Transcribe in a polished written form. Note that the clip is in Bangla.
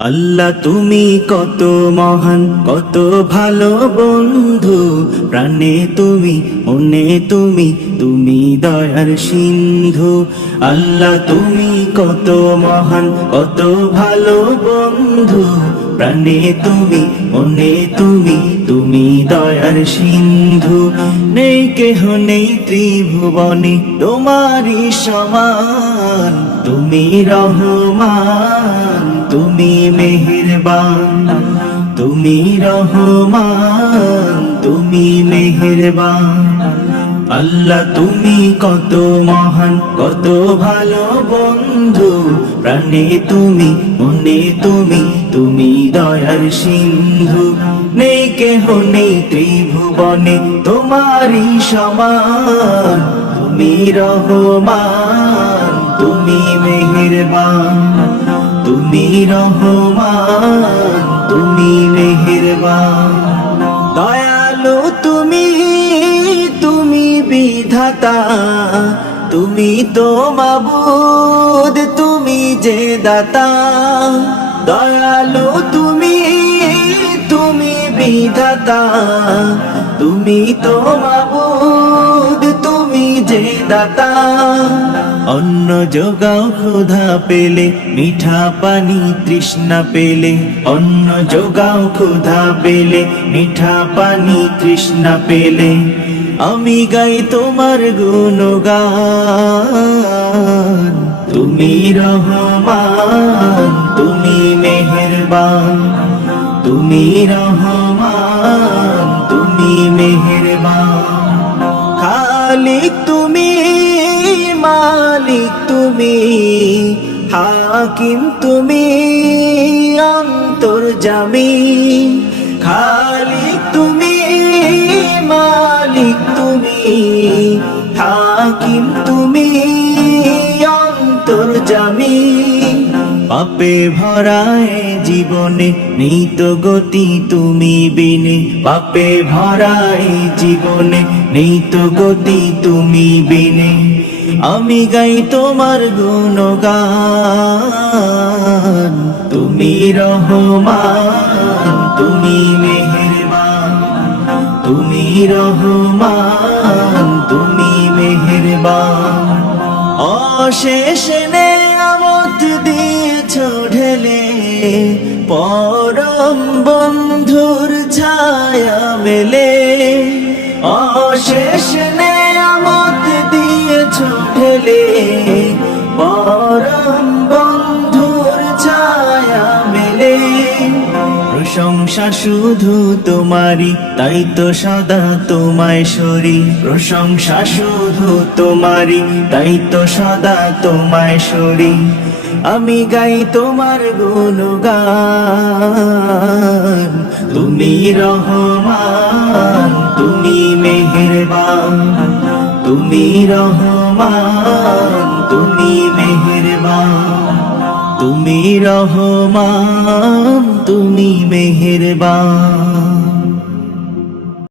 আল্লাহ তুমি কত মহান, কত ভালো বন্ধু, প্রাণে তুমি, মনে তুমি, তুমি দয়ার সিন্ধু। আল্লাহ তুমি কত মহান, কত ভালো বন্ধু, প্রাণে তুমি, মনে তুমি, তুমি দয়ার সিন্ধু। নেই কেহ নেই ত্রিভুবনে তোমারই সমান, তুমি রহমান, তুমি মেহেরবান, তুমি রহমান, তুমি মেহেরবান। আল্লাহ তুমি কত মহান, কত ভালো বন্ধু, প্রাণে তুমি, মনে তুমি, তুমি দয়ার সিন্ধু। নেই কেহ নেই ত্রিভুবনে তোমারই সমান, তুমি রহমান, তুমি মেহেরবান, তুমি রহমান, তুমি মেহেরবান। দয়ালু তুমি, তুমি বিধাতা, তুমি তো মাবুদ, তুমি যে দাতা। দয়ালু তুমি, তুমি বিধাতা, তুমি তো মাবুদ, তুমি যে দাতা। অন্ন যোগাও ক্ষুধা পেলে, মিঠা পানি তৃষ্ণা পেলে। অন্ন যোগাও ক্ষুধা পেলে, মিঠা পানি তৃষ্ণা পেলে। আমি গাই তোমার গুণগান, তুমি রহমান, তুমি মেহেরবান, তুমি রহমান, তুমি মেহেরবান। খালিক তুমি, মালিক তুমি, হাকিম তুমি, অন্তর্যামী। খালিক তুমি, মালিক তুমি, হাকিম তুমি, অন্তর্যামী। পাপে ভরায় জীবনে নেই তো গতি তুমি বিনে, পাপে ভরায় জীবনে নেই তো গতি তুমি বিনে। আমি গাই তোমার গুণগান, তুমি রহমান, তুমি মেহেরবান, তুমি রহমান, তুমি মেহেরবান। অশেষ নেয়ামত দিয়েছ ঢেলে, পরম বন্ধুর ছায়া মেলে। অশেষ নেয়ামত দিয়েছ ঢেলে, পরম বন্ধুর ছায়া মেলে। প্রশংসা শুধু তোমারই, তাই তো সদা তোমায় সরি। প্রশংসা শুধু তোমারই, তাই তো সদা তোমায় সরি। আমি গাই তোমার গুণগান, তুমি রহমান, তুমি মেহেরবান, তুমি রহমান, তুমি মেহেরবান, তুমি রহমান, তুমি মেহেরবান।